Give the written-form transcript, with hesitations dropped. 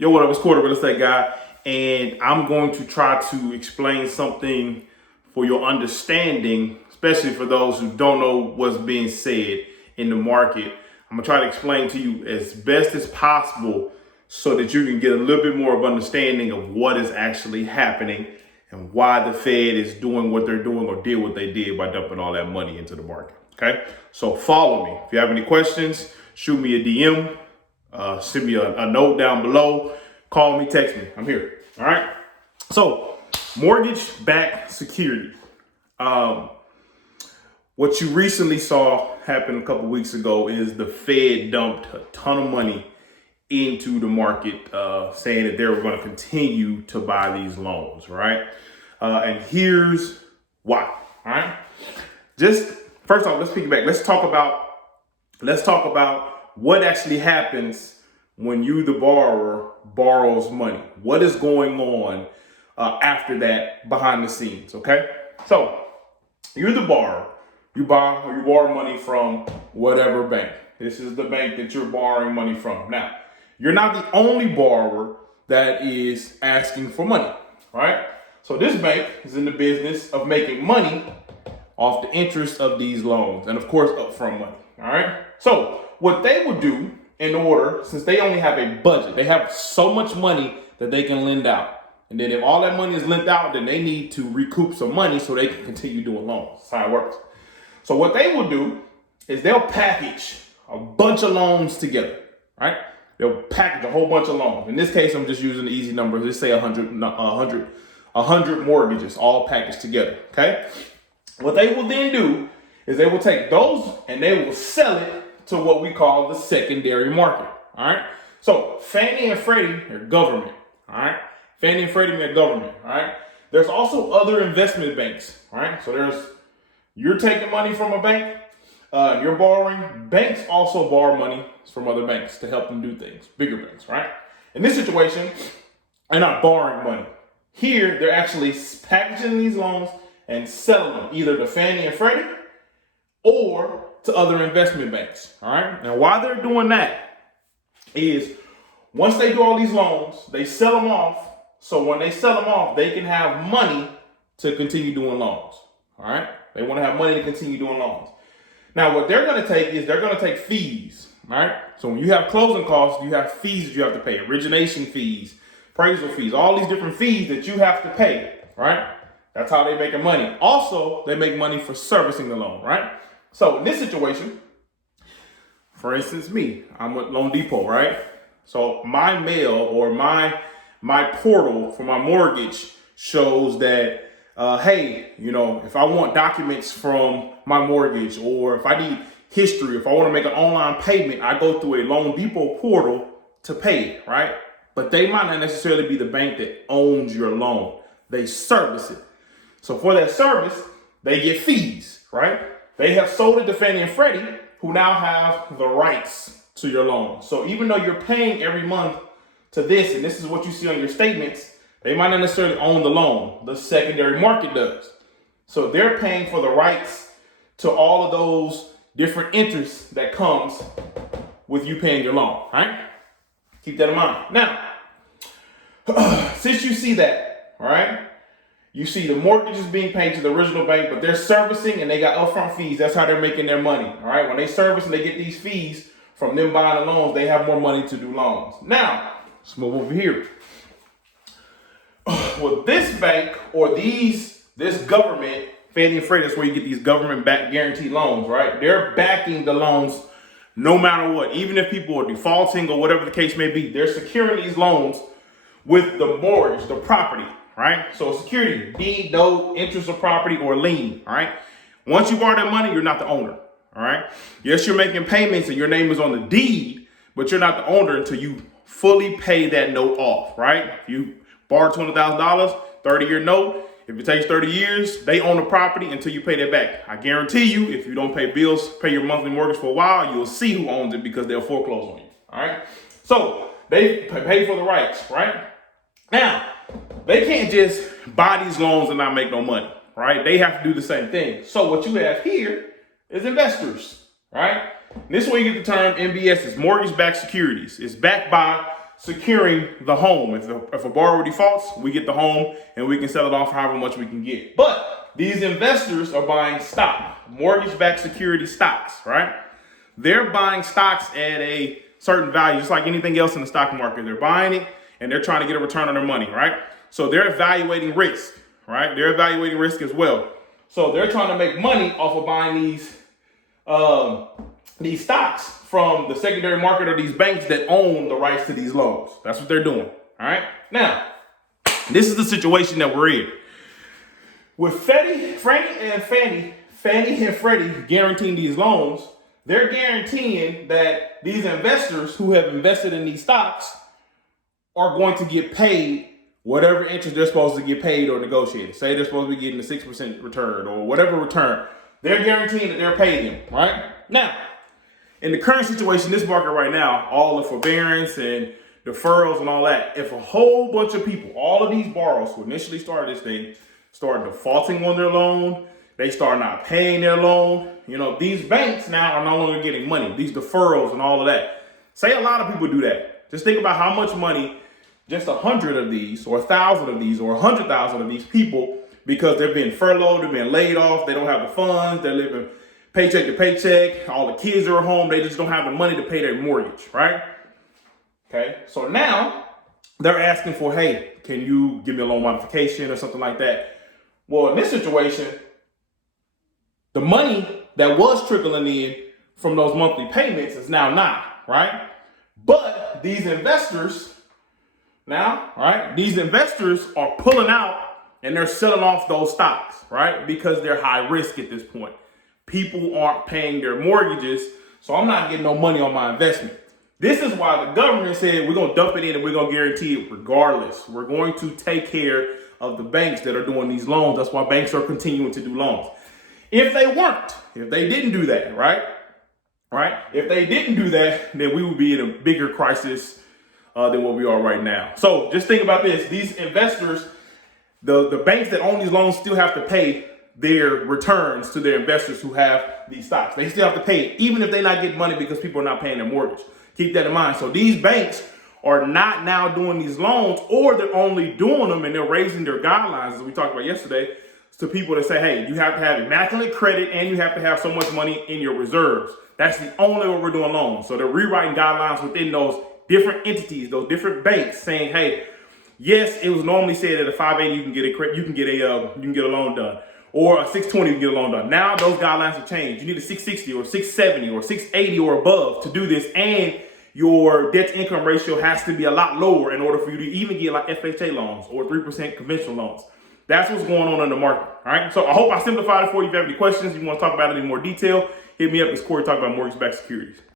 Yo, what up? It's Cory, real estate guy, and I'm going to try to explain something for your understanding, especially for those who don't know what's being said in the market. I'm gonna try to explain to you as best as possible so that you can get a little bit more of understanding of what is actually happening and why the Fed is doing what they're doing or did what they did by dumping all that money into the market. Okay, so follow me. If you have any questions, shoot me a DM. Send me a note down below. Call me, text me. I'm here. All right. So, mortgage-backed security. What you recently saw happen a couple weeks ago is the Fed dumped a ton of money into the market, saying that they were going to continue to buy these loans. Right. And here's why. All right. Just first off, let's piggyback. Let's talk about what actually happens when you, the borrower, borrows money. What is going on after that behind the scenes, okay? So you're the borrower. You borrow money from whatever bank. This is the bank that you're borrowing money from. Now, you're not the only borrower that is asking for money, right? So this bank is in the business of making money off the interest of these loans and, of course, upfront money, all right? So what they will do in order, since they only have a budget, they have so much money that they can lend out. And then if all that money is lent out, then they need to recoup some money so they can continue doing loans. That's how it works. So what they will do is they'll package a bunch of loans together, right? They'll package a whole bunch of loans. In this case, I'm just using the easy numbers. Let's say 100 mortgages all packaged together, okay? What they will then do is they will take those and they will sell it to what we call the secondary market, all right? So Fannie and Freddie are government, all right? Fannie and Freddie are government, all right? There's also other investment banks, all right? So you're taking money from a bank, you're borrowing. Banks also borrow money from other banks to help them do things, bigger banks, right? In this situation, they're not borrowing money. Here, they're actually packaging these loans and selling them either to Fannie and Freddie or to other investment banks, all right? Now, why they're doing that is once they do all these loans, they sell them off. So when they sell them off, they can have money to continue doing loans, all right? They want to have money to continue doing loans. Now, what they're going to take is they're going to take fees, all right? So when you have closing costs, you have fees that you have to pay, origination fees, appraisal fees, all these different fees that you have to pay, right? That's how they're making money. Also, they make money for servicing the loan, right? So in this situation, for instance, me, I'm with Loan Depot, right? So my mail or my portal for my mortgage shows that, hey, if I want documents from my mortgage or if I need history, if I want to make an online payment, I go through a Loan Depot portal to pay it, right? But they might not necessarily be the bank that owns your loan. They service it. So for that service, they get fees, right? They have sold it to Fannie and Freddie, who now have the rights to your loan. So even though you're paying every month to this, and this is what you see on your statements, they might not necessarily own the loan. The secondary market does. So they're paying for the rights to all of those different interests that comes with you paying your loan, right? Keep that in mind. Now, since you see that, all right, you see the mortgages being paid to the original bank, but they're servicing and they got upfront fees. That's how they're making their money. All right. When they service and they get these fees from them buying the loans, they have more money to do loans. Now, let's move over here. Well, this bank or this government, Fannie and Freddie, that's where you get these government-backed guaranteed loans, right? They're backing the loans no matter what. Even if people are defaulting or whatever the case may be, they're securing these loans with the mortgage, the property. Right? So security, deed, note, interest of property, or lien. All right. Once you borrow that money, you're not the owner. All right. Yes, you're making payments and your name is on the deed, but you're not the owner until you fully pay that note off. Right? If you borrow $200,000, 30-year note. If it takes 30 years, they own the property until you pay that back. I guarantee you, if you don't pay bills, pay your monthly mortgage for a while, you'll see who owns it because they'll foreclose on you. All right. So they pay for the rights. Right? Now, they can't just buy these loans and not make no money, right? They have to do the same thing. So what you have here is investors, right? And this is where you get the term MBS, is mortgage-backed securities. It's backed by securing the home. If a borrower defaults, we get the home and we can sell it off however much we can get. But these investors are buying stock, mortgage-backed security stocks, right? They're buying stocks at a certain value, just like anything else in the stock market. They're buying it and they're trying to get a return on their money, right? So they're evaluating risk, right? They're evaluating risk as well. So they're trying to make money off of buying these stocks from the secondary market or these banks that own the rights to these loans. That's what they're doing. All right. Now, this is the situation that we're in. With Fannie and Freddie guaranteeing these loans, they're guaranteeing that these investors who have invested in these stocks are going to get paid whatever interest they're supposed to get paid or negotiated. Say they're supposed to be getting a 6% return or whatever return. They're guaranteeing that they're paying them, right? Now, in the current situation, this market right now, all the forbearance and deferrals and all that, if a whole bunch of people, all of these borrowers who initially started this thing, start defaulting on their loan, they start not paying their loan, these banks now are no longer getting money, these deferrals and all of that. Say a lot of people do that. Just think about how much money just 100 of these or 1,000 of these or 100,000 of these people, because they're being furloughed, they're being laid off, they don't have the funds, they're living paycheck to paycheck, all the kids are at home, they just don't have the money to pay their mortgage, right? Okay, so now they're asking for, hey, can you give me a loan modification or something like that? Well, in this situation, the money that was trickling in from those monthly payments is now not, right? But these investors are pulling out and they're selling off those stocks, right? Because they're high risk at this point. People aren't paying their mortgages, so I'm not getting no money on my investment. This is why the government said we're going to dump it in and we're going to guarantee it regardless. We're going to take care of the banks that are doing these loans. That's why banks are continuing to do loans. If they didn't do that, right? If they didn't do that, then we would be in a bigger crisis than what we are right now. So just think about this. These investors, the banks that own these loans still have to pay their returns to their investors who have these stocks. They still have to pay it, even if they not get money because people are not paying their mortgage. Keep that in mind. So these banks are not now doing these loans, or they're only doing them and they're raising their guidelines, as we talked about yesterday, to people that say, hey, you have to have immaculate credit and you have to have so much money in your reserves. That's the only way we're doing loans. So they're rewriting guidelines within those different entities, those different banks, saying, hey, yes, it was normally said that a 580 you can get a loan done, or a 620 you can get a loan done. Now those guidelines have changed. You need a 660 or 670 or 680 or above to do this, and your debt to income ratio has to be a lot lower in order for you to even get like FHA loans or 3% conventional loans. That's what's going on in the market. All right. So I hope I simplified it for you. If you have any questions, you want to talk about it in more detail, hit me up. It's Cory talking about mortgage-backed securities.